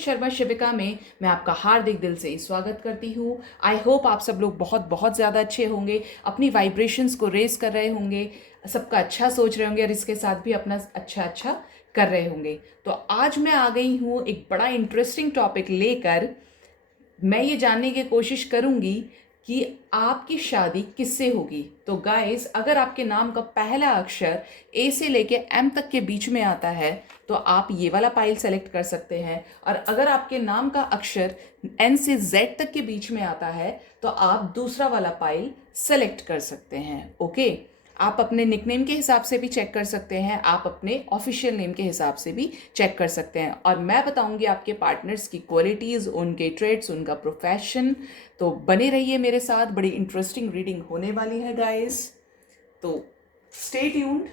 शर्मा शिविका में मैं आपका हार्दिक दिल से स्वागत करती हूँ। आई होप आप सब लोग बहुत बहुत ज़्यादा अच्छे होंगे, अपनी वाइब्रेशंस को रेस कर रहे होंगे, सबका अच्छा सोच रहे होंगे और इसके साथ भी अपना अच्छा अच्छा कर रहे होंगे। तो आज मैं आ गई हूँ एक बड़ा इंटरेस्टिंग टॉपिक लेकर। मैं ये जानने की कोशिश करूंगी कि आपकी शादी किससे होगी। तो गाइस, अगर आपके नाम का पहला अक्षर ए से लेके एम तक के बीच में आता है तो आप ये वाला पाइल सेलेक्ट कर सकते हैं, और अगर आपके नाम का अक्षर एन से जेड तक के बीच में आता है तो आप दूसरा वाला पाइल सेलेक्ट कर सकते हैं। ओके, आप अपने निकनेम के हिसाब से भी चेक कर सकते हैं, आप अपने ऑफिशियल नेम के हिसाब से भी चेक कर सकते हैं, और मैं बताऊंगी आपके पार्टनर्स की क्वालिटीज़, उनके ट्रेड्स, उनका प्रोफेशन। तो बने रहिए मेरे साथ, बड़ी इंटरेस्टिंग रीडिंग होने वाली है गाइस, तो स्टे ट्यून्ड।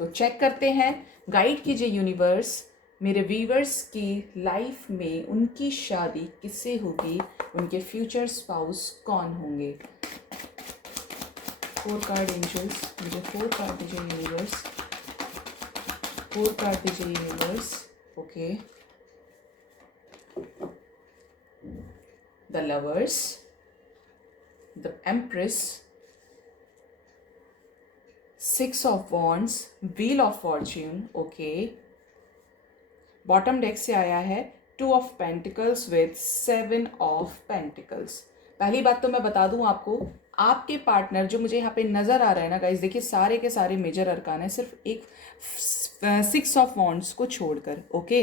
तो चेक करते हैं, गाइड कीजिए यूनिवर्स, मेरे व्यूवर्स की लाइफ में उनकी शादी किससे होगी, उनके फ्यूचर स्पाउस कौन होंगे। 4 कार्ड एंजल्स, मुझे 4 कार्ड दीजिए यूनिवर्स, 4 कार्ड दीजिए universe. Okay, the lovers, the empress, 6 of wands, wheel of Fortune. Okay, bottom deck से आया है 2 of pentacles with 7 of pentacles. पहली बात तो मैं बता दूं आपको, आपके पार्टनर जो मुझे यहाँ पे नज़र आ रहा है ना गाइस, देखिए सारे के सारे मेजर अरकान है, सिर्फ एक 6 ऑफ वॉन्ड्स को छोड़कर। ओके,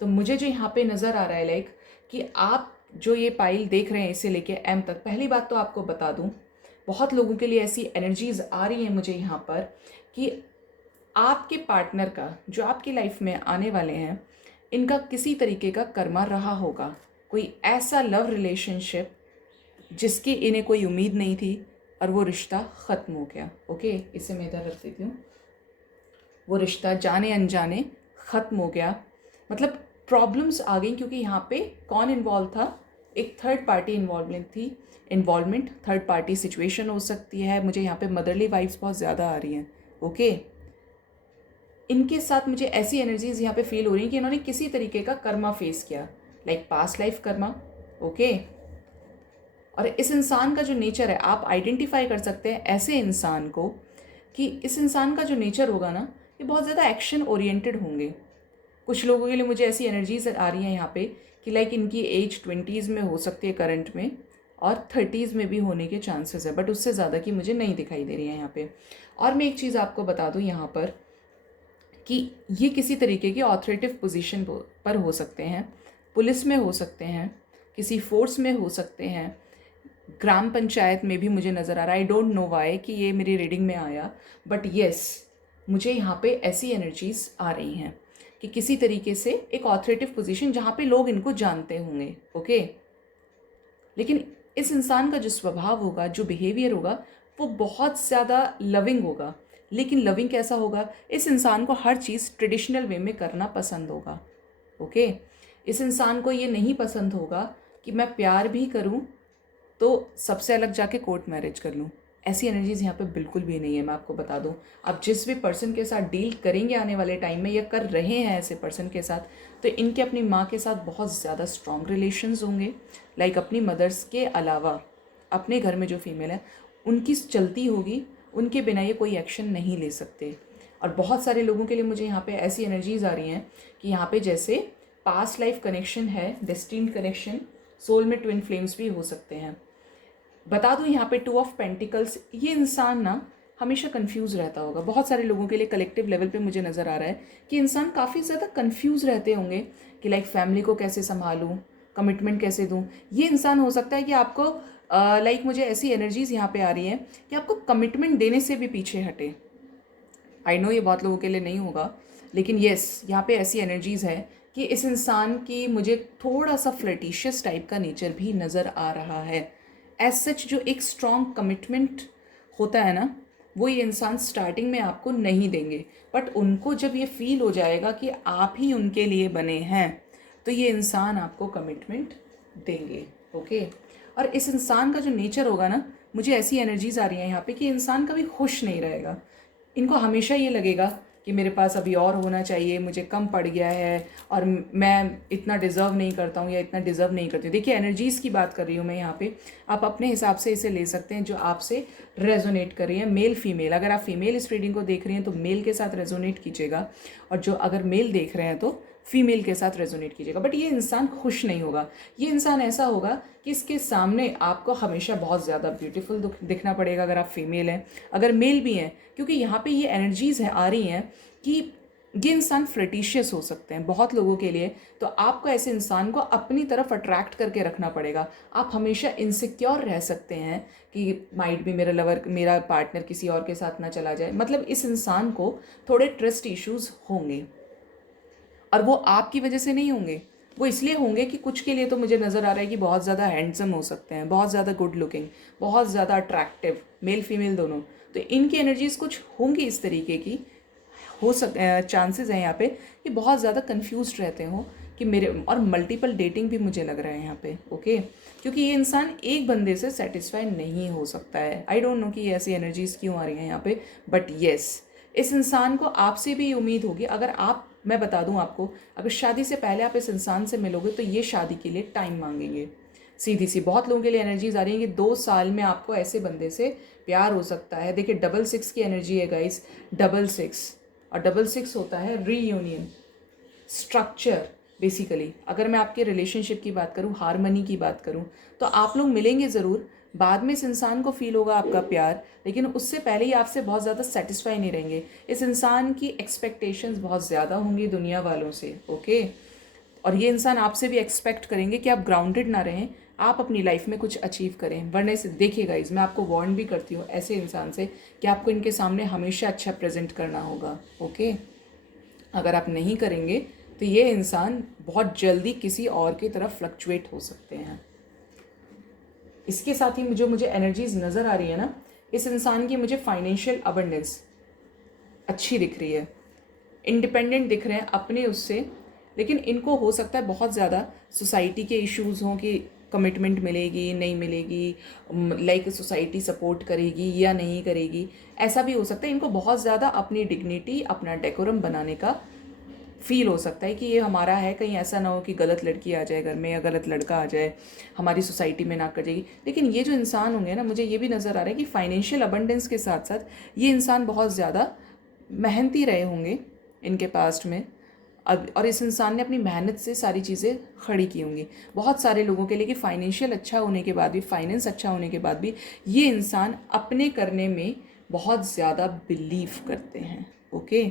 तो मुझे जो यहाँ पे नज़र आ रहा है लाइक कि आप जो ये पाइल देख रहे हैं इसे लेके एम तक, पहली बात तो आपको बता दूं, बहुत लोगों के लिए ऐसी एनर्जीज आ रही हैं मुझे यहाँ पर कि आपके पार्टनर का जो आपकी लाइफ में आने वाले हैं, इनका किसी तरीके का कर्मा रहा होगा, कोई ऐसा लव रिलेशनशिप जिसकी इन्हें कोई उम्मीद नहीं थी और वो रिश्ता ख़त्म हो गया। ओके, इसे मैं इधर रख देती हूँ। वो रिश्ता जाने अनजाने ख़त्म हो गया, मतलब प्रॉब्लम्स आ गई, क्योंकि यहाँ पे कौन इन्वॉल्व था, एक third party involvement, third party situation हो सकती है। मुझे यहाँ पे मदरली वाइब्स बहुत ज़्यादा आ रही हैं। ओके, इनके साथ मुझे ऐसी एनर्जीज यहाँ पे फील हो रही हैं कि इन्होंने किसी तरीके का कर्मा फेस किया, like past life Karma. Okay, और इस इंसान का जो नेचर है, आप आइडेंटिफाई कर सकते हैं ऐसे इंसान को कि इस इंसान का जो नेचर होगा ना, ये बहुत ज़्यादा एक्शन ओरिएंटेड होंगे। कुछ लोगों के लिए मुझे ऐसी एनर्जीज आ रही हैं यहाँ पे कि लाइक इनकी एज 20s में हो सकती है करंट में, और 30s में भी होने के चांसेस है, बट उससे ज़्यादा की मुझे नहीं दिखाई दे रही है यहाँ पे। और मैं एक चीज़ आपको बता दूँ यहाँ पर कि ये किसी तरीके की ऑथोरेटिव पोजीशन पर हो सकते हैं, पुलिस में हो सकते हैं, किसी फोर्स में हो सकते हैं, ग्राम पंचायत में भी मुझे नज़र आ रहा है। आई डोंट नो वाई कि ये मेरी रीडिंग में आया, बट येस, मुझे यहाँ पे ऐसी एनर्जीज आ रही हैं कि किसी तरीके से एक ऑथोरेटिव पोजीशन जहाँ पे लोग इनको जानते होंगे। ओके, लेकिन इस इंसान का जो स्वभाव होगा, जो बिहेवियर होगा, वो बहुत ज़्यादा लविंग होगा। लेकिन लविंग कैसा होगा, इस इंसान को हर चीज़ ट्रेडिशनल वे में करना पसंद होगा। ओके, इस इंसान को ये नहीं पसंद होगा कि मैं प्यार भी करूं तो सबसे अलग जाके कोर्ट मैरिज कर लूं। ऐसी एनर्जीज यहाँ पे बिल्कुल भी नहीं है, मैं आपको बता दूं। आप जिस भी पर्सन के साथ डील करेंगे आने वाले टाइम में, या कर रहे हैं ऐसे पर्सन के साथ, तो इनके अपनी माँ के साथ बहुत ज़्यादा स्ट्रॉन्ग रिलेशंस होंगे। लाइक अपनी मदर्स के अलावा अपने घर में जो फीमेल है उनकी चलती होगी, उनके बिना ये कोई एक्शन नहीं ले सकते। और बहुत सारे लोगों के लिए मुझे यहाँ पे ऐसी एनर्जीज आ रही हैं कि यहाँ पे जैसे पास्ट लाइफ कनेक्शन है, डेस्टिन्ड कनेक्शन, सोल में ट्विन फ्लेम्स भी हो सकते हैं। बता दूं यहाँ पे 2 ऑफ पेंटिकल्स, ये इंसान ना हमेशा कंफ्यूज रहता होगा। बहुत सारे लोगों के लिए कलेक्टिव लेवल पे मुझे नज़र आ रहा है कि इंसान काफ़ी ज़्यादा कंफ्यूज रहते होंगे कि लाइक फैमिली को कैसे संभालूं, कमिटमेंट कैसे दूं। ये इंसान हो सकता है कि आपको लाइक मुझे ऐसी एनर्जीज यहाँ पे आ रही हैं कि आपको कमिटमेंट देने से भी पीछे हटे। आई नो ये बहुत लोगों के लिए नहीं होगा, लेकिन येस, यहाँ पे ऐसी एनर्जीज है कि इस इंसान की मुझे थोड़ा सा फ्लर्टिशियस टाइप का नेचर भी नज़र आ रहा है। एज सच जो एक स्ट्रॉन्ग कमिटमेंट होता है ना, वो ये इंसान स्टार्टिंग में आपको नहीं देंगे, बट उनको जब ये फील हो जाएगा कि आप ही उनके लिए बने हैं, तो ये इंसान आपको कमिटमेंट देंगे। ओके, और इस इंसान का जो नेचर होगा ना, मुझे ऐसी एनर्जीज आ रही हैं यहाँ पे कि इंसान कभी खुश नहीं रहेगा। इनको हमेशा ये लगेगा कि मेरे पास अभी और होना चाहिए, मुझे कम पड़ गया है और मैं इतना डिज़र्व नहीं करता हूँ या इतना डिज़र्व नहीं करती हूँ। देखिए एनर्जीज़ की बात कर रही हूँ मैं यहाँ पे, आप अपने हिसाब से इसे ले सकते हैं जो आपसे रेजोनेट कर रही है, मेल फीमेल। अगर आप फीमेल इस रीडिंग को देख रही हैं तो मेल के साथ रेजोनेट कीजिएगा, और जो अगर मेल देख रहे हैं तो फीमेल के साथ रेजोनेट कीजिएगा। बट ये इंसान खुश नहीं होगा, ये इंसान ऐसा होगा कि इसके सामने आपको हमेशा बहुत ज़्यादा ब्यूटीफुल दिखना पड़ेगा अगर आप फीमेल हैं, अगर मेल भी हैं, क्योंकि यहाँ पे ये एनर्जीज़ हैं आ रही हैं कि ये इंसान फ्लर्टिशियस हो सकते हैं बहुत लोगों के लिए। तो आपको ऐसे इंसान को अपनी तरफ अट्रैक्ट करके रखना पड़ेगा। आप हमेशा इनसिक्योर रह सकते हैं कि माइट भी मेरा पार्टनर किसी और के साथ ना चला जाए, मतलब इस इंसान को थोड़े ट्रस्ट इश्यूज होंगे, और वो आपकी वजह से नहीं होंगे, वो इसलिए होंगे कि कुछ के लिए तो मुझे नज़र आ रहा है कि बहुत ज़्यादा हैंडसम हो सकते हैं, बहुत ज़्यादा गुड लुकिंग, बहुत ज़्यादा अट्रैक्टिव, मेल फीमेल दोनों। तो इनकी एनर्जीज़ कुछ होंगी इस तरीके की, हो चांसेस हैं यहाँ पे कि बहुत ज़्यादा कंफ्यूज रहते हो कि मेरे, और मल्टीपल डेटिंग भी मुझे लग रहा है यहाँ पे, ओके। क्योंकि ये इंसान एक बंदे से सेटिस्फाई नहीं हो सकता है। आई डोंट नो कि ये ऐसी एनर्जीज़ क्यों आ रही हैं यहाँ पे, बट येस इस इंसान को आपसे भी उम्मीद होगी। अगर आप, मैं बता दूं आपको, अगर शादी से पहले आप इस इंसान से मिलोगे तो ये शादी के लिए टाइम मांगेंगे, सीधी सी। बहुत लोगों के लिए एनर्जीज आ रही हैं कि 2 साल में आपको ऐसे बंदे से प्यार हो सकता है। देखिए 666 की एनर्जी है गाइस, 66, और 66 होता है रीयूनियन, स्ट्रक्चर बेसिकली। अगर मैं आपके रिलेशनशिप की बात करूं, हारमनी की बात करूं, तो आप लोग मिलेंगे ज़रूर, बाद में इस इंसान को फील होगा आपका प्यार, लेकिन उससे पहले ही आपसे बहुत ज़्यादा सेटिस्फाई नहीं रहेंगे। इस इंसान की एक्सपेक्टेशंस बहुत ज़्यादा होंगी दुनिया वालों से, ओके। और ये इंसान आपसे भी एक्सपेक्ट करेंगे कि आप ग्राउंडेड ना रहें, आप अपनी लाइफ में कुछ अचीव करें। वरना से देखिएगा, इस मैं आपको वार्न भी करती हूँ ऐसे इंसान से कि आपको इनके सामने हमेशा अच्छा प्रेजेंट करना होगा, ओके। अगर आप नहीं करेंगे तो ये इंसान बहुत जल्दी किसी और की तरफ फ्लक्चुएट हो सकते हैं। इसके साथ ही जो मुझे एनर्जीज नज़र आ रही है ना, इस इंसान की मुझे फाइनेंशियल अबंडेंस अच्छी दिख रही है, इंडिपेंडेंट दिख रहे हैं अपने उससे। लेकिन इनको हो सकता है बहुत ज़्यादा सोसाइटी के इश्यूज़ हों कि कमिटमेंट मिलेगी नहीं मिलेगी, लाइक सोसाइटी सपोर्ट करेगी या नहीं करेगी, ऐसा भी हो सकता है। इनको बहुत ज़्यादा अपनी डिग्निटी, अपना डेकोरम बनाने का फील हो सकता है कि ये हमारा है, कहीं ऐसा ना हो कि गलत लड़की आ जाए घर में या गलत लड़का आ जाए, हमारी सोसाइटी में ना कर जाएगी। लेकिन ये जो इंसान होंगे ना, मुझे ये भी नज़र आ रहा है कि फाइनेंशियल अबंडेंस के साथ साथ ये इंसान बहुत ज़्यादा मेहनती रहे होंगे इनके पास्ट में। अब और इस इंसान ने अपनी मेहनत से सारी चीज़ें खड़ी की होंगी बहुत सारे लोगों के लिए, कि फाइनेंशियल अच्छा होने के बाद भी, फाइनेंस अच्छा होने के बाद भी ये इंसान अपने करने में बहुत ज़्यादा बिलीव करते हैं, ओके।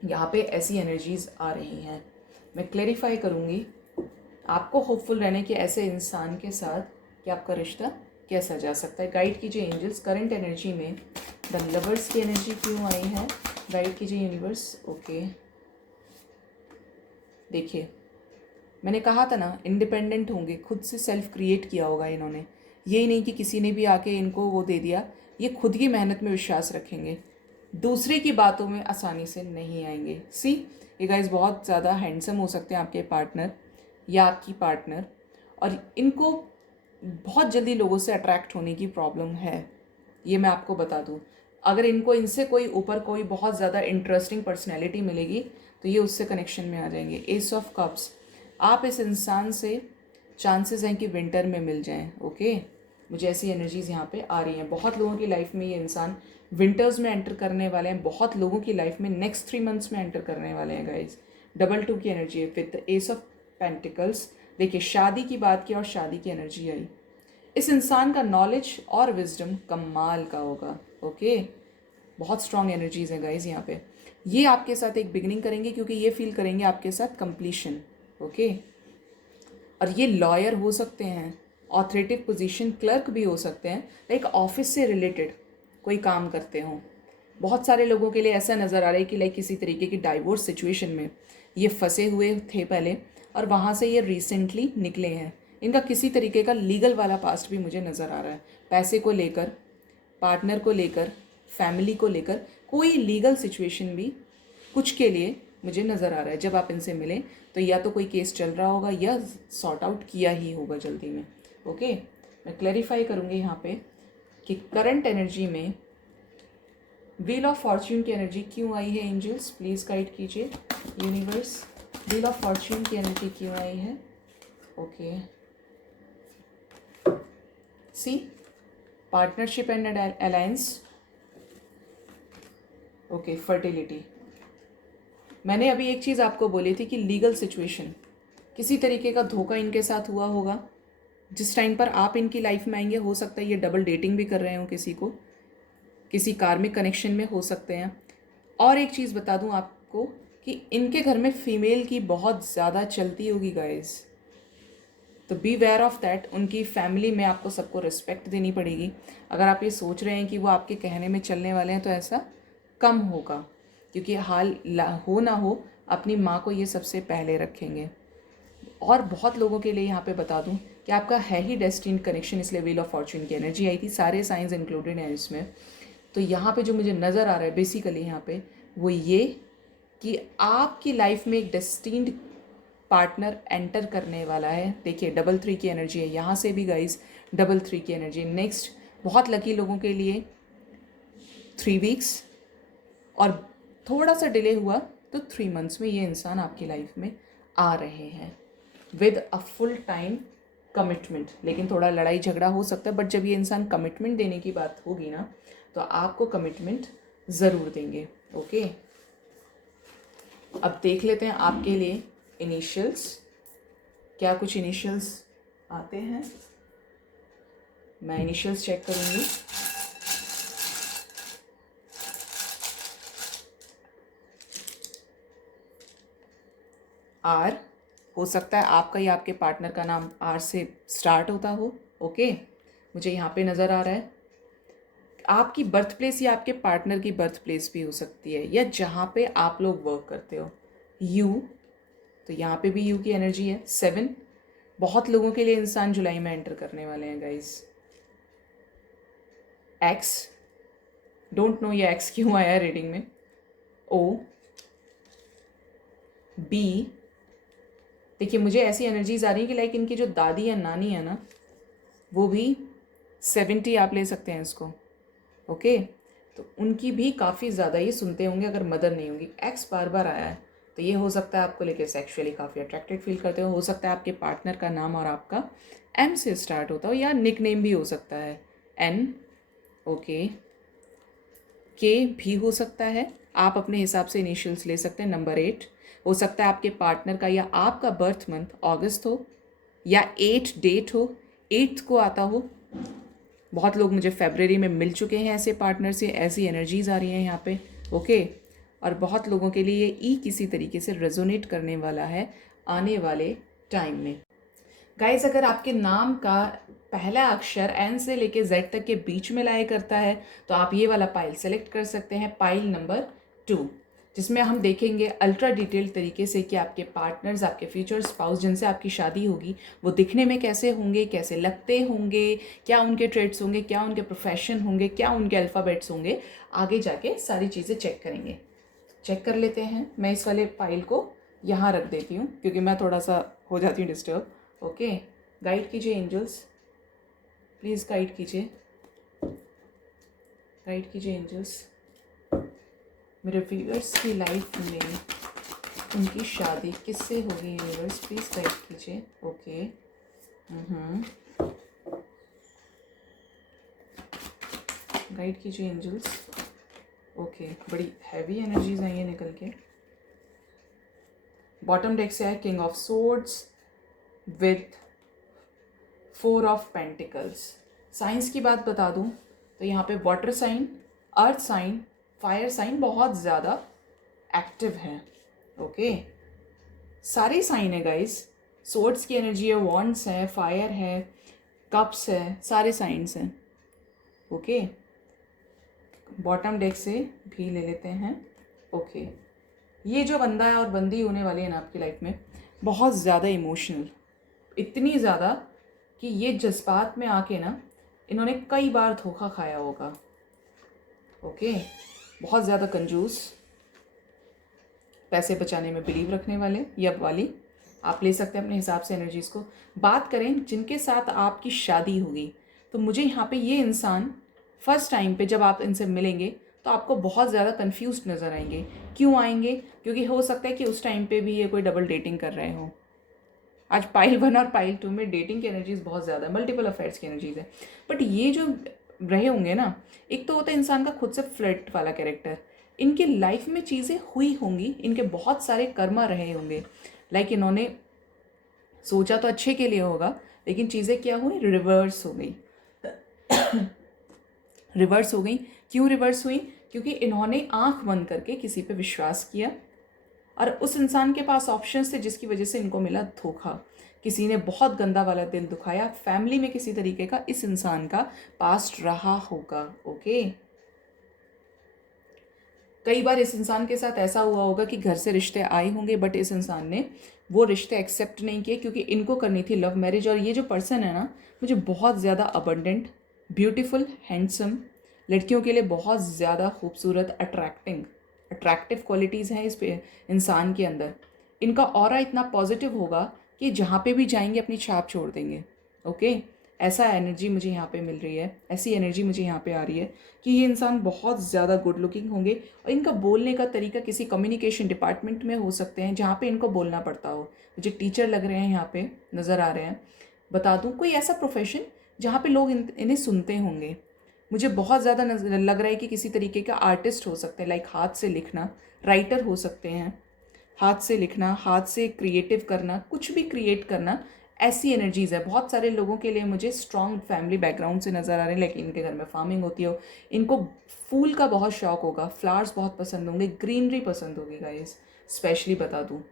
यहाँ पे ऐसी एनर्जीज आ रही हैं, मैं क्लेरिफाई करूँगी। आपको होपफुल रहने के ऐसे इंसान के साथ कि आपका रिश्ता कैसा जा सकता है। गाइड कीजिए एंजल्स, करंट एनर्जी में द लवर्स की एनर्जी क्यों आई है, गाइड कीजिए यूनिवर्स, ओके। देखिए मैंने कहा था ना, इंडिपेंडेंट होंगे, खुद से सेल्फ क्रिएट किया होगा इन्होंने, यही नहीं कि किसी ने भी आके इनको वो दे दिया। ये खुद की मेहनत में विश्वास रखेंगे, दूसरे की बातों में आसानी से नहीं आएंगे। सी ये गाइस बहुत ज़्यादा हैंडसम हो सकते हैं आपके पार्टनर या आपकी पार्टनर, और इनको बहुत जल्दी लोगों से अट्रैक्ट होने की प्रॉब्लम है, ये मैं आपको बता दूँ। अगर इनको इनसे कोई ऊपर कोई बहुत ज़्यादा इंटरेस्टिंग पर्सनैलिटी मिलेगी तो ये उससे कनेक्शन में आ जाएंगे। एस ऑफ कप्स, आप इस इंसान से चांसेस हैं कि विंटर में मिल जाएं, ओके। मुझे ऐसी एनर्जीज यहाँ पे आ रही हैं। बहुत लोगों की लाइफ में ये इंसान विंटर्स में एंटर करने वाले हैं, बहुत लोगों की लाइफ में नेक्स्ट 3 मंथ्स में एंटर करने वाले हैं गाइज। 2 की एनर्जी है विद एस ऑफ पेंटिकल्स। देखिए शादी की बात की और शादी की एनर्जी आई। इस इंसान का नॉलेज और विजडम कमाल का होगा, ओके। बहुत स्ट्रॉन्ग एनर्जीज हैं गाइज यहाँ पे। ये आपके साथ एक बिगनिंग करेंगे क्योंकि ये फील करेंगे आपके साथ कंप्लीशन, ओके। और ये लॉयर हो सकते हैं, ऑथोरेटिव पोजीशन क्लर्क भी हो सकते हैं, लाइक ऑफिस से रिलेटेड कोई काम करते हों। बहुत सारे लोगों के लिए ऐसा नज़र आ रहा है कि लाइक किसी तरीके की डाइवोर्स सिचुएशन में ये फंसे हुए थे पहले, और वहाँ से ये रिसेंटली निकले हैं। इनका किसी तरीके का लीगल वाला पास्ट भी मुझे नज़र आ रहा है, पैसे को लेकर, पार्टनर को लेकर, फैमिली को लेकर, कोई लीगल सिचुएशन भी कुछ के लिए मुझे नज़र आ रहा है। जब आप इनसे मिलें तो या तो कोई केस चल रहा होगा या सॉर्ट आउट किया ही होगा जल्दी में, ओके। मैं क्लैरिफाई करूँगी यहाँ पे कि करंट एनर्जी में व्हील ऑफ फॉर्च्यून की एनर्जी क्यों आई है एंजल्स, प्लीज़ गाइड कीजिए यूनिवर्स। व्हील ऑफ फॉर्च्यून की एनर्जी क्यों आई है? Okay, see partnership and alliance. Okay, fertility. मैंने अभी एक चीज़ आपको बोली थी कि लीगल सिचुएशन, किसी तरीके का धोखा इनके साथ हुआ होगा। जिस टाइम पर आप इनकी लाइफ में आएंगे, हो सकता है ये डबल डेटिंग भी कर रहे हो किसी को, किसी कार्मिक कनेक्शन में हो सकते हैं। और एक चीज़ बता दूं आपको कि इनके घर में फीमेल की बहुत ज़्यादा चलती होगी गाइस, तो बी वेयर ऑफ दैट। उनकी फैमिली में आपको सबको रिस्पेक्ट देनी पड़ेगी। अगर आप ये सोच रहे हैं कि वो आपके कहने में चलने वाले हैं तो ऐसा कम होगा, क्योंकि हो ना हो अपनी माँ को ये सबसे पहले रखेंगे। और बहुत लोगों के लिए यहाँ पे बता दूँ कि आपका है ही डेस्टिन्ड कनेक्शन, इसलिए व्हील ऑफ फॉर्च्यून की एनर्जी आई थी। सारे साइंस इंक्लूडेड हैं इसमें। तो यहाँ पे जो मुझे नज़र आ रहा है बेसिकली यहाँ पे वो ये कि आपकी लाइफ में एक डेस्टिन्ड पार्टनर एंटर करने वाला है। देखिए डबल 3 की एनर्जी है यहाँ से भी गाइस, डबल 3 की एनर्जी। नेक्स्ट बहुत लकी लोगों के लिए 3 वीक्स, और थोड़ा सा डिले हुआ तो 3 मंथ्स में ये इंसान आपकी लाइफ में आ रहे हैं with a full time commitment. लेकिन थोड़ा लड़ाई झगड़ा हो सकता है, बट जब ये इंसान कमिटमेंट देने की बात होगी ना तो आपको कमिटमेंट ज़रूर देंगे। ओके, अब देख लेते हैं आपके लिए इनिशियल्स, क्या कुछ इनिशियल्स आते हैं। मैं इनिशियल्स चेक करूँगी। आर, हो सकता है आपका या आपके पार्टनर का नाम आर से स्टार्ट होता हो। ओके, मुझे यहाँ पे नज़र आ रहा है। आपकी बर्थ प्लेस या आपके पार्टनर की बर्थ प्लेस भी हो सकती है, या जहाँ पे आप लोग वर्क करते हो। यू, तो यहाँ पे भी यू की एनर्जी है। 7, बहुत लोगों के लिए इंसान जुलाई में एंटर करने वाले हैं गाइस। एक्स, डोंट नो ये एक्स क्यों आया है रीडिंग में। ओ, बी, देखिए मुझे ऐसी एनर्जीज आ रही है कि लाइक इनकी जो दादी या नानी है ना, वो भी 70 आप ले सकते हैं इसको। ओके, तो उनकी भी काफ़ी ज़्यादा ये सुनते होंगे अगर मदर नहीं होंगी। एक्स बार बार आया है, तो ये हो सकता है आपको लेके सेक्सुअली काफ़ी अट्रैक्टेड फील करते हो सकता है आपके पार्टनर का नाम और आपका एम से स्टार्ट होता हो, या निक नेम भी हो सकता है। एन, ओके, के भी हो सकता है। आप अपने हिसाब से इनिशियल्स ले सकते हैं। नंबर 8 हो सकता है आपके पार्टनर का या आपका बर्थ मंथ अगस्त हो, या 8 डेट हो, 8th को आता हो। बहुत लोग मुझे फेबररी में मिल चुके हैं ऐसे पार्टनर से, ऐसी एनर्जीज आ रही हैं यहाँ पे। ओके, और बहुत लोगों के लिए ये ई किसी तरीके से रेजोनेट करने वाला है आने वाले टाइम में। गाइस, अगर आपके नाम का पहला अक्षर एन से लेके जेड तक के बीच में लाया करता है तो आप ये वाला पाइल सेलेक्ट कर सकते हैं, पाइल नंबर 2, जिसमें हम देखेंगे अल्ट्रा डिटेल तरीके से कि आपके पार्टनर्स, आपके फ्यूचर स्पाउस जिनसे आपकी शादी होगी, वो दिखने में कैसे होंगे, कैसे लगते होंगे, क्या उनके ट्रेड्स होंगे, क्या उनके प्रोफेशन होंगे, क्या उनके अल्फ़ाबेट्स होंगे। आगे जाके सारी चीज़ें चेक करेंगे। चेक कर लेते हैं। मैं इस वाले फाइल को यहाँ रख देती हूँ क्योंकि मैं थोड़ा सा हो जाती हूँ डिस्टर्ब। ओके, गाइड कीजिए एंजल्स, प्लीज़ गाइड कीजिए, गाइड कीजिए एंजल्स। मेरे व्यूअर्स की लाइफ में उनकी शादी किससे होगी यूनिवर्स, प्लीज़ गाइड कीजिए। ओके, गाइड कीजिए एंजल्स। ओके, बड़ी हैवी एनर्जीज आई हैं निकल के। बॉटम डेक से है king of swords with 4 of pentacles. Science की बात बता दूं तो यहाँ पे water sign, earth sign, fire sign बहुत ज़्यादा एक्टिव हैं। ओके, सारे साइन है गाइस। सोर्ड्स की एनर्जी है, वॉन्ड्स है, फायर है, कप्स है, सारे साइंस हैं। ओके, बॉटम डेक से भी ले लेते हैं। ओके, ये जो बंदा है और बंदी होने वाली है ना आपकी लाइफ में, बहुत ज़्यादा इमोशनल, इतनी ज़्यादा कि ये जज्बात में आके ना इन्होंने कई बार धोखा खाया होगा। ओके, बहुत ज़्यादा कंजूस, पैसे बचाने में बिलीव रखने वाले, यब वाली आप ले सकते हैं अपने हिसाब से एनर्जीज़ को। बात करें जिनके साथ आपकी शादी होगी, तो मुझे यहाँ पे ये इंसान फर्स्ट टाइम पे जब आप इनसे मिलेंगे तो आपको बहुत ज़्यादा कंफ्यूज नज़र आएंगे। क्यों आएंगे? क्योंकि हो सकता है कि उस टाइम पे भी ये कोई डबल डेटिंग कर रहे हो। आज पाइल 1 और पाइल 2 में डेटिंग की एनर्जीज बहुत ज़्यादा है, मल्टीपल अफेयर्स की एनर्जीज है। बट ये जो रहे होंगे ना, एक तो होता है इंसान का खुद से फ्लर्ट वाला कैरेक्टर, इनकी लाइफ में चीज़ें हुई होंगी, इनके बहुत सारे कर्मा रहे होंगे। लाइक इन्होंने सोचा तो अच्छे के लिए होगा, लेकिन चीज़ें क्या हुई, रिवर्स हो गई। रिवर्स हो गई। क्यों रिवर्स हुई? क्योंकि इन्होंने आंख बंद करके किसी पे विश्वास किया और उस इंसान के पास ऑप्शंस थे जिसकी वजह से इनको मिला धोखा। किसी ने बहुत गंदा वाला दिल दुखाया, फैमिली में किसी तरीके का इस इंसान का पास्ट रहा होगा। ओके, कई बार इस इंसान के साथ ऐसा हुआ होगा कि घर से रिश्ते आए होंगे, बट इस इंसान ने वो रिश्ते एक्सेप्ट नहीं किए क्योंकि इनको करनी थी लव मैरिज। और ये जो पर्सन है ना, मुझे बहुत ज़्यादा अबंडेंट, ब्यूटीफुल, हैंडसम, लड़कियों के लिए बहुत ज़्यादा खूबसूरत, अट्रैक्टिव क्वालिटीज़ हैं इस पे इंसान के अंदर। इनका ऑरा इतना पॉजिटिव होगा कि जहाँ पे भी जाएंगे अपनी छाप छोड़ देंगे। ओके, ऐसा एनर्जी मुझे यहाँ पे मिल रही है, ऐसी एनर्जी मुझे यहाँ पे आ रही है कि ये इंसान बहुत ज़्यादा गुड लुकिंग होंगे और इनका बोलने का तरीका किसी कम्युनिकेशन डिपार्टमेंट में हो सकते हैं जहाँ पे इनको बोलना पड़ता हो। मुझे टीचर लग रहे हैं, यहाँ पे नज़र आ रहे हैं। बता दूँ, कोई ऐसा प्रोफेशन जहाँ पे लोग इन्हें सुनते होंगे। मुझे बहुत ज़्यादा लग रहा है कि किसी तरीके का आर्टिस्ट हो सकते हैं, लाइक हाथ से लिखना, राइटर हो सकते हैं। हाथ से लिखना, हाथ से क्रिएटिव करना, कुछ भी क्रिएट करना, ऐसी एनर्जीज़ है बहुत सारे लोगों के लिए। मुझे स्ट्रॉन्ग फैमिली बैकग्राउंड से नज़र आ रहे हैं, लेकिन इनके घर में फार्मिंग होती हो, इनको फूल का बहुत शौक होगा, फ्लावर्स बहुत पसंद होंगे, ग्रीनरी पसंद होगी गाइस। स्पेशली बता दूँ,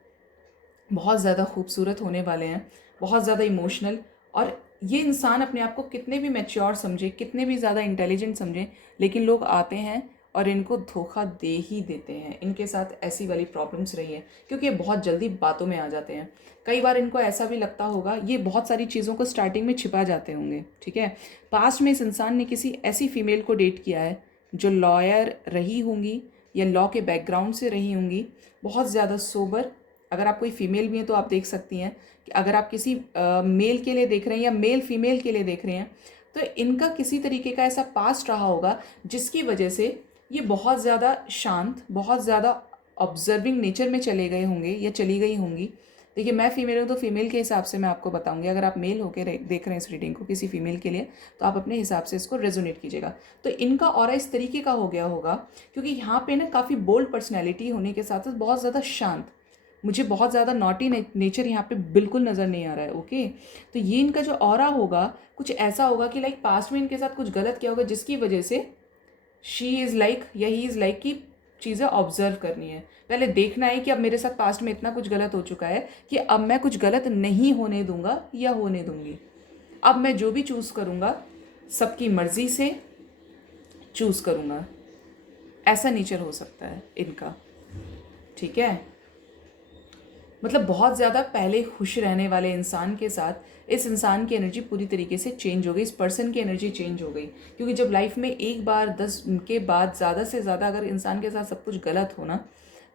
बहुत ज़्यादा खूबसूरत होने वाले हैं, बहुत ज़्यादा इमोशनल। और ये इंसान अपने आप को कितने भी मैच्योर समझे, कितने भी ज़्यादा इंटेलिजेंट समझे, लेकिन लोग आते हैं और इनको धोखा दे ही देते हैं। इनके साथ ऐसी वाली प्रॉब्लम्स रही हैं क्योंकि ये बहुत जल्दी बातों में आ जाते हैं। कई बार इनको ऐसा भी लगता होगा, ये बहुत सारी चीज़ों को स्टार्टिंग में छिपा जाते होंगे। ठीक है, पास्ट में इस इंसान ने किसी ऐसी फीमेल को डेट किया है जो लॉयर रही होंगी या लॉ के बैकग्राउंड से रही होंगी, बहुत ज़्यादा सोबर। अगर आप कोई फीमेल भी हैं तो आप देख सकती हैं कि अगर आप किसी मेल के लिए देख रहे हैं या मेल फीमेल के लिए देख रहे हैं, तो इनका किसी तरीके का ऐसा पास्ट रहा होगा जिसकी वजह से ये बहुत ज़्यादा शांत, बहुत ज़्यादा ऑब्जर्विंग नेचर में चले गए होंगे या चली गई होंगी। देखिए, मैं फीमेल हूँ तो फीमेल के हिसाब से मैं आपको बताऊंगी। अगर आप मेल होकर देख रहे हैं इस रीडिंग को किसी फीमेल के लिए, तो आप अपने हिसाब से इसको रेजोनेट कीजिएगा। तो इनका ऑरा इस तरीके का हो गया होगा क्योंकि यहाँ पे ना काफ़ी बोल्ड पर्सनैलिटी होने के साथ साथ बहुत ज़्यादा शांत, मुझे बहुत ज़्यादा नॉटी नेचर यहाँ पे बिल्कुल नज़र नहीं आ रहा है। ओके, तो ये इनका जो ऑरा होगा कुछ ऐसा होगा कि लाइक पास्ट में इनके साथ कुछ गलत किया होगा जिसकी वजह से शी इज़ लाइक या ही इज़ लाइक कि चीज़ें ऑब्जर्व करनी है, पहले देखना है कि अब मेरे साथ पास्ट में इतना कुछ गलत हो चुका है कि अब मैं कुछ गलत नहीं होने दूंगा या होने दूंगी। अब मैं जो भी चूज़ करूँगा सबकी मर्ज़ी से चूज़ करूँगा, ऐसा नेचर हो सकता है इनका। ठीक है, मतलब बहुत ज़्यादा पहले खुश रहने वाले इंसान के साथ इस इंसान की एनर्जी पूरी तरीके से चेंज हो गई, इस पर्सन की एनर्जी चेंज हो गई। क्योंकि जब लाइफ में एक बार 10 के बाद ज़्यादा से ज़्यादा अगर इंसान के साथ सब कुछ गलत हो ना,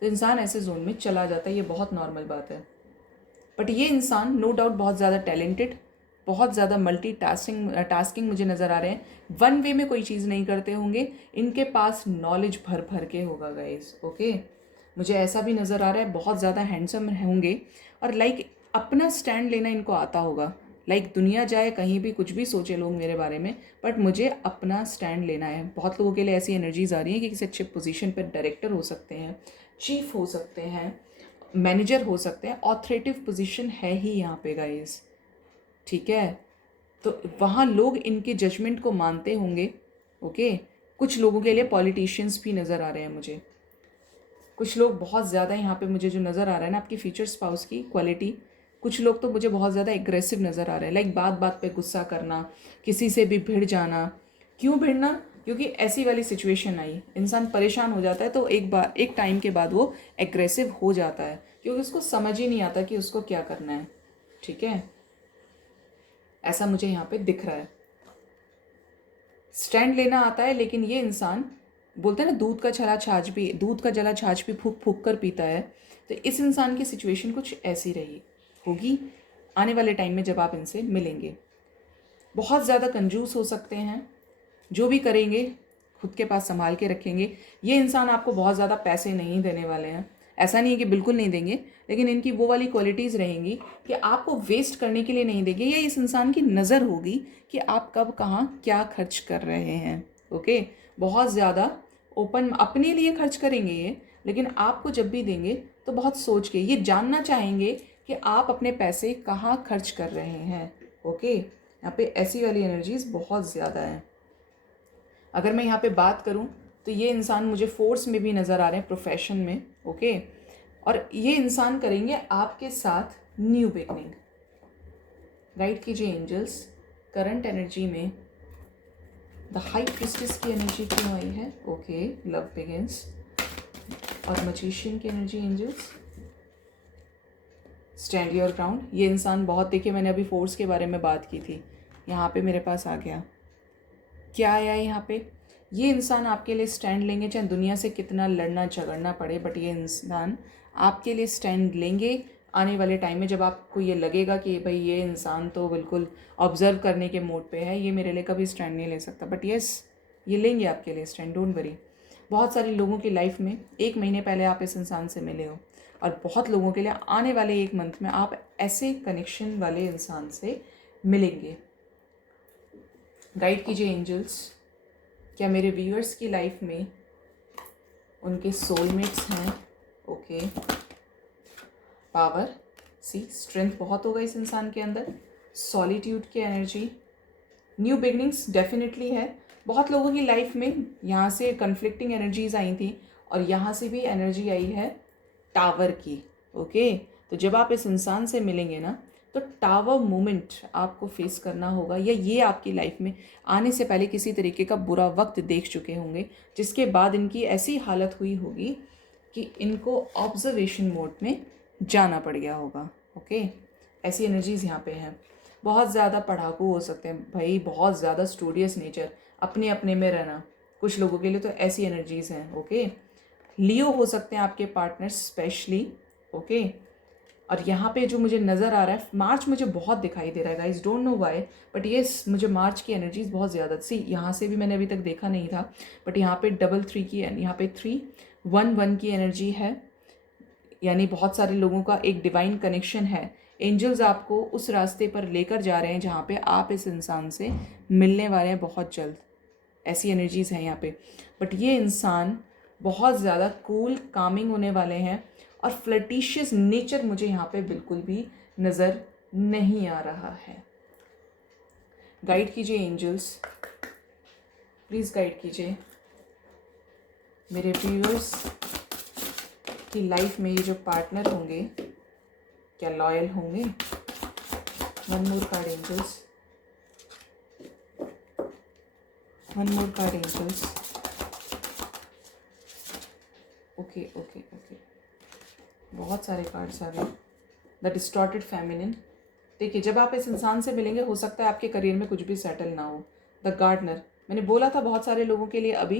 तो इंसान ऐसे जोन में चला जाता है, ये बहुत नॉर्मल बात है। बट ये इंसान नो डाउट बहुत ज़्यादा टैलेंटेड, बहुत ज़्यादा टास्किंग मुझे नज़र आ रहे हैं। वन वे में कोई चीज़ नहीं करते होंगे, इनके पास नॉलेज भर भर के होगा गाइस। ओके, मुझे ऐसा भी नज़र आ रहा है, बहुत ज़्यादा हैंडसम होंगे और लाइक अपना स्टैंड लेना इनको आता होगा। लाइक दुनिया जाए कहीं भी, कुछ भी सोचे लोग मेरे बारे में, बट मुझे अपना स्टैंड लेना है। बहुत लोगों के लिए ऐसी एनर्जीज आ रही हैं कि किसी अच्छे पोजीशन पर डायरेक्टर हो सकते हैं, चीफ हो सकते हैं, मैनेजर हो सकते हैं, ऑथोरेटिव पोजीशन है ही यहाँ पे गाइस। ठीक है, तो वहाँ लोग इनके जजमेंट को मानते होंगे। ओके, कुछ लोगों के लिए पॉलिटिशियंस भी नज़र आ रहे हैं मुझे। कुछ लोग बहुत ज़्यादा यहाँ पे मुझे जो नज़र आ रहा है ना, आपकी फ्यूचर स्पाउस की क्वालिटी, कुछ लोग तो मुझे बहुत ज़्यादा एग्रेसिव नज़र आ रहे हैं। लाइक बात बात पे गुस्सा करना, किसी से भी भिड़ जाना। क्यों भिड़ना? क्योंकि ऐसी वाली सिचुएशन आई, इंसान परेशान हो जाता है तो एक टाइम के बाद वो एग्रेसिव हो जाता है क्योंकि उसको समझ ही नहीं आता कि उसको क्या करना है। ठीक है, ऐसा मुझे यहाँ पे दिख रहा है। स्टैंड लेना आता है, लेकिन ये इंसान बोलते हैं ना, दूध का जला छाछ भी फूक फूक कर पीता है। तो इस इंसान की सिचुएशन कुछ ऐसी रही होगी आने वाले टाइम में जब आप इनसे मिलेंगे। बहुत ज़्यादा कंजूस हो सकते हैं, जो भी करेंगे खुद के पास संभाल के रखेंगे। ये इंसान आपको बहुत ज़्यादा पैसे नहीं देने वाले हैं, ऐसा नहीं है कि बिल्कुल नहीं देंगे, लेकिन इनकी वो वाली क्वालिटीज़ रहेंगी कि आपको वेस्ट करने के लिए नहीं देंगे। ये इस इंसान की नज़र होगी कि आप कब कहाँ क्या खर्च कर रहे हैं। ओके, बहुत ज़्यादा ओपन अपने लिए खर्च करेंगे ये, लेकिन आपको जब भी देंगे तो बहुत सोच के ये जानना चाहेंगे कि आप अपने पैसे कहाँ खर्च कर रहे हैं। ओके, यहाँ पे ऐसी वाली एनर्जीज बहुत ज़्यादा है। अगर मैं यहाँ पे बात करूँ तो ये इंसान मुझे फोर्स में भी नज़र आ रहे हैं, प्रोफेशन में। ओके, और ये इंसान करेंगे आपके साथ न्यू बिगनिंग। गाइड कीजिए एंजल्स, करंट एनर्जी में द हाई प्रिस्टेस की एनर्जी क्यों आई है। Okay, love begins. और मैजिशियन की energy angels, stand your ground. ये इंसान बहुत, देखिए मैंने अभी फोर्स के बारे में बात की थी, यहाँ पे मेरे पास आ गया, क्या आया है यहाँ पे। ये इंसान आपके लिए स्टैंड लेंगे, चाहे दुनिया से कितना लड़ना झगड़ना पड़े, बट ये इंसान आपके लिए स्टैंड लेंगे आने वाले टाइम में। जब आपको ये लगेगा कि भाई ये इंसान तो बिल्कुल ऑब्जर्व करने के मोड पे है, ये मेरे लिए कभी स्टैंड नहीं ले सकता, बट यस ये लेंगे आपके लिए स्टैंड, डोंट वरी। बहुत सारे लोगों की लाइफ में 1 महीने पहले आप इस इंसान से मिले हो, और बहुत लोगों के लिए आने वाले 1 मंथ में आप ऐसे कनेक्शन वाले इंसान से मिलेंगे। गाइड कीजिए एंजल्स, क्या मेरे व्यूअर्स की लाइफ में उनके सोलमेट्स हैं। ओके, पावर, सी स्ट्रेंथ बहुत होगा इस इंसान के अंदर, सॉलिट्यूड की एनर्जी, न्यू बिगनिंग्स डेफिनेटली है। बहुत लोगों की लाइफ में यहाँ से कन्फ्लिक्टिंग एनर्जीज आई थी, और यहाँ से भी एनर्जी आई है टावर की। ओके, तो जब आप इस इंसान से मिलेंगे ना, तो टावर मोमेंट आपको फेस करना होगा, या ये आपकी लाइफ में आने से पहले किसी तरीके का बुरा वक्त देख चुके होंगे, जिसके बाद इनकी ऐसी हालत हुई होगी कि इनको ऑब्जर्वेशन मोड में जाना पड़ गया होगा। ओके, ऐसी एनर्जीज़ यहाँ पे हैं। बहुत ज़्यादा पढ़ाकू हो सकते हैं भाई, बहुत ज़्यादा स्टूडियस नेचर, अपने अपने में रहना, कुछ लोगों के लिए तो ऐसी एनर्जीज़ हैं। ओके, लियो हो सकते हैं आपके पार्टनर्स स्पेशली। ओके, और यहाँ पे जो मुझे नज़र आ रहा है, मार्च मुझे बहुत दिखाई दे रहा है guys, don't know why, but ये मुझे मार्च की एनर्जीज बहुत ज़्यादा सी, यहाँ से भी मैंने अभी तक देखा नहीं था, बट यहाँ पे 3 की, यहाँ पे 3-1-1 की एनर्जी है, यानी बहुत सारे लोगों का एक डिवाइन कनेक्शन है। एंजल्स आपको उस रास्ते पर लेकर जा रहे हैं जहाँ पे आप इस इंसान से मिलने वाले हैं बहुत जल्द। ऐसी एनर्जीज़ हैं यहाँ पे, बट ये इंसान बहुत ज़्यादा कूल कामिंग होने वाले हैं, और फ्लर्टिशियस नेचर मुझे यहाँ पे बिल्कुल भी नज़र नहीं आ रहा है। गाइड कीजिए एंजल्स, प्लीज़ गाइड कीजिए मेरे व्यूअर्स की लाइफ में ये जो पार्टनर होंगे क्या लॉयल होंगे। 1 more card angels, 1 more card angels. Okay okay okay, बहुत सारे कार्ड्स आ गए। द डिस्टॉर्टेड फेमिनिन, देखिए जब आप इस इंसान से मिलेंगे हो सकता है आपके करियर में कुछ भी सेटल ना हो। द गार्डनर, मैंने बोला था बहुत सारे लोगों के लिए अभी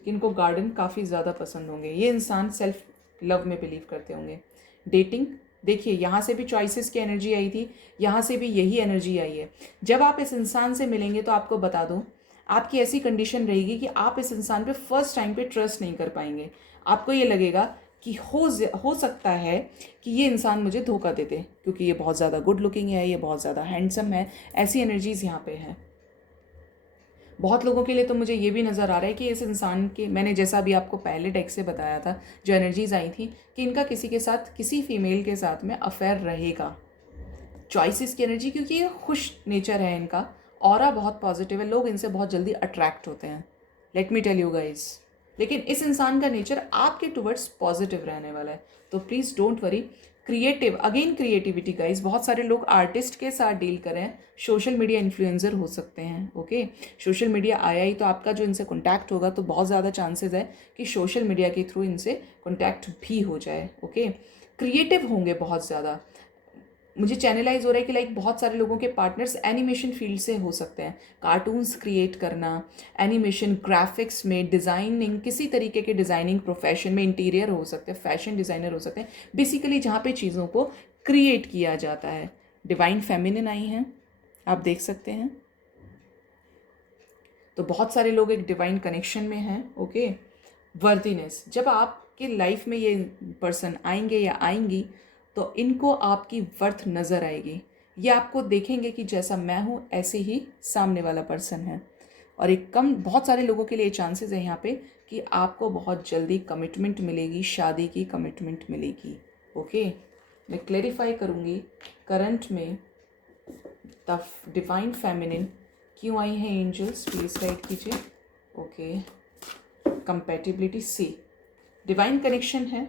कि इनको गार्डन काफ़ी ज़्यादा पसंद होंगे। ये इंसान सेल्फ लव में बिलीव करते होंगे। डेटिंग, देखिए यहाँ से भी चॉइसेस की एनर्जी आई थी, यहाँ से भी यही एनर्जी आई है। जब आप इस इंसान से मिलेंगे तो आपको बता दूँ, आपकी ऐसी कंडीशन रहेगी कि आप इस इंसान पे फर्स्ट टाइम पे ट्रस्ट नहीं कर पाएंगे। आपको ये लगेगा कि हो सकता है कि ये इंसान मुझे धोखा दे दे, क्योंकि ये बहुत ज़्यादा गुड लुकिंग है, ये बहुत ज़्यादा हैंडसम है। ऐसी एनर्जीज़ यहाँ पे है। बहुत लोगों के लिए तो मुझे ये भी नज़र आ रहा है कि इस इंसान के, मैंने जैसा अभी आपको पहले टेक्स्ट से बताया था जो एनर्जीज़ आई थी, कि इनका किसी के साथ, किसी फीमेल के साथ में अफेयर रहेगा। चॉइसेस की एनर्जी, क्योंकि ये खुश नेचर है इनका, ऑरा बहुत पॉजिटिव है, लोग इनसे बहुत जल्दी अट्रैक्ट होते हैं। Let me tell you guys, लेकिन इस इंसान का नेचर आपके टुवर्ड्स पॉजिटिव रहने वाला है, तो please don't worry. Creative, again creativity guys, बहुत सारे लोग आर्टिस्ट के साथ डील करें, सोशल मीडिया इन्फ्लुएंसर हो सकते हैं। ओके, सोशल मीडिया आया ही तो आपका जो इनसे कॉन्टैक्ट होगा तो बहुत ज़्यादा चांसेस है कि सोशल मीडिया के थ्रू इनसे कॉन्टैक्ट भी हो जाए। ओके, क्रिएटिव होंगे बहुत ज़्यादा, मुझे चैनलाइज हो रहा है कि लाइक बहुत सारे लोगों के पार्टनर्स एनिमेशन फील्ड से हो सकते हैं। कार्टून्स क्रिएट करना, एनिमेशन, ग्राफिक्स में, डिज़ाइनिंग, किसी तरीके के डिज़ाइनिंग प्रोफेशन में, इंटीरियर हो सकते हैं, फैशन डिज़ाइनर हो सकते हैं, बेसिकली जहाँ पे चीज़ों को क्रिएट किया जाता है। डिवाइन फेमिनिन आई हैं, आप देख सकते हैं। तो बहुत सारे लोग एक डिवाइन कनेक्शन में हैं। ओके, वर्दीनेस, जब आपके लाइफ में ये पर्सन आएंगे या आएंगी तो इनको आपकी वर्थ नज़र आएगी। ये आपको देखेंगे कि जैसा मैं हूँ ऐसे ही सामने वाला पर्सन है। और एक बहुत सारे लोगों के लिए चांसेस है यहाँ पे कि आपको बहुत जल्दी कमिटमेंट मिलेगी, शादी की कमिटमेंट मिलेगी। ओके, मैं क्लेरिफाई करूँगी करंट में द डिवाइन फेमिनिन क्यों आई हैं एंजल्स, प्लीज राइट कीजिए। ओके, कंपैटिबिलिटी सी, डिवाइन कनेक्शन है।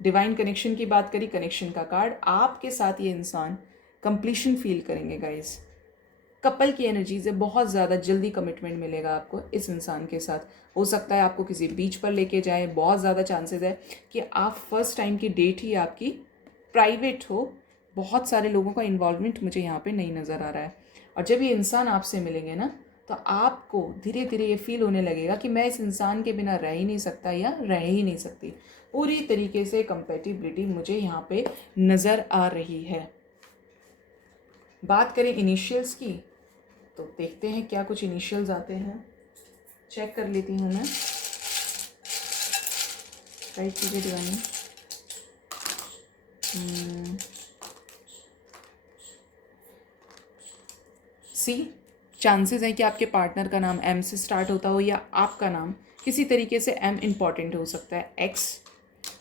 डिवाइन कनेक्शन की बात करी, कनेक्शन का कार्ड, आपके साथ ये इंसान कंप्लीशन फील करेंगे गाइस। कपल की एनर्जीज है, बहुत ज़्यादा जल्दी कमिटमेंट मिलेगा आपको इस इंसान के साथ। हो सकता है आपको किसी बीच पर लेके जाए, बहुत ज़्यादा चांसेस है कि आप फर्स्ट टाइम की डेट ही आपकी प्राइवेट हो। बहुत सारे लोगों का इन्वॉल्वमेंट मुझे यहाँ पे नहीं नज़र आ रहा है। और जब ये इंसान आपसे मिलेंगे ना तो आपको धीरे धीरे ये फील होने लगेगा कि मैं इस इंसान के बिना रह ही नहीं सकता या रह ही नहीं सकती। पूरी तरीके से कंपैटिबिलिटी मुझे यहाँ पे नज़र आ रही है। बात करें इनिशियल्स की तो देखते हैं क्या कुछ इनिशियल्स आते हैं, चेक कर लेती हूँ मैं। राइट कीजिए डिवाइन। सी, चांसेस है कि आपके पार्टनर का नाम एम से स्टार्ट होता हो या आपका नाम किसी तरीके से एम इम्पॉर्टेंट हो सकता है। एक्स,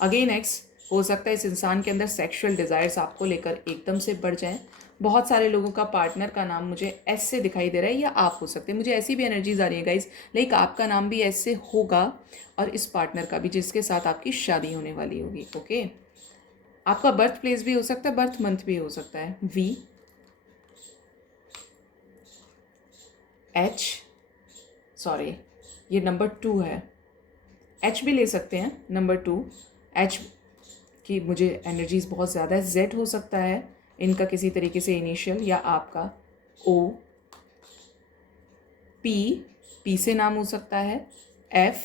अगेन एक्स, हो सकता है इस इंसान के अंदर सेक्सुअल डिज़ायर्स आपको लेकर एकदम से बढ़ जाएं। बहुत सारे लोगों का पार्टनर का नाम मुझे एस से दिखाई दे रहा है या आप हो सकते हैं, मुझे ऐसी भी एनर्जीज आ रही है गाइस, लाइक आपका नाम भी एस से होगा और इस पार्टनर का भी जिसके साथ आपकी शादी होने वाली होगी। ओके, आपका बर्थ प्लेस भी हो सकता है, बर्थ मंथ भी हो सकता है। वी, एच, सॉरी ये नंबर 2 है, एच भी ले सकते हैं नंबर 2। एच की मुझे एनर्जीज बहुत ज़्यादा है। जेड हो सकता है इनका किसी तरीके से इनिशियल या आपका। ओ, पी, पी से नाम हो सकता है। एफ,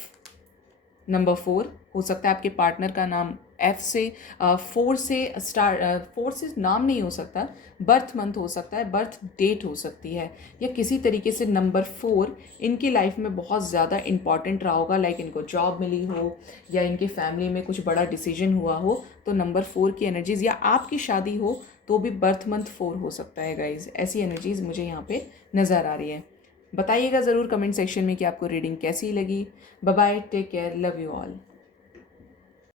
नंबर 4 हो सकता है आपके पार्टनर का नाम एफ से 4 से स्टार्ट, 4 से नाम नहीं हो सकता, बर्थ मंथ हो सकता है, बर्थ डेट हो सकती है, या किसी तरीके से नंबर 4 इनकी लाइफ में बहुत ज़्यादा इंपॉर्टेंट रहा होगा, लाइक इनको जॉब मिली हो या इनकी फैमिली में कुछ बड़ा डिसीजन हुआ हो तो नंबर 4 की एनर्जीज़, या आपकी शादी हो तो भी बर्थ मंथ 4 हो सकता है गाइज। ऐसी एनर्जीज़ मुझे यहाँ पे नज़र आ रही है। बताइएगा ज़रूर कमेंट सेक्शन में कि आपको रीडिंग कैसी लगी। Bye bye, take care, love you all.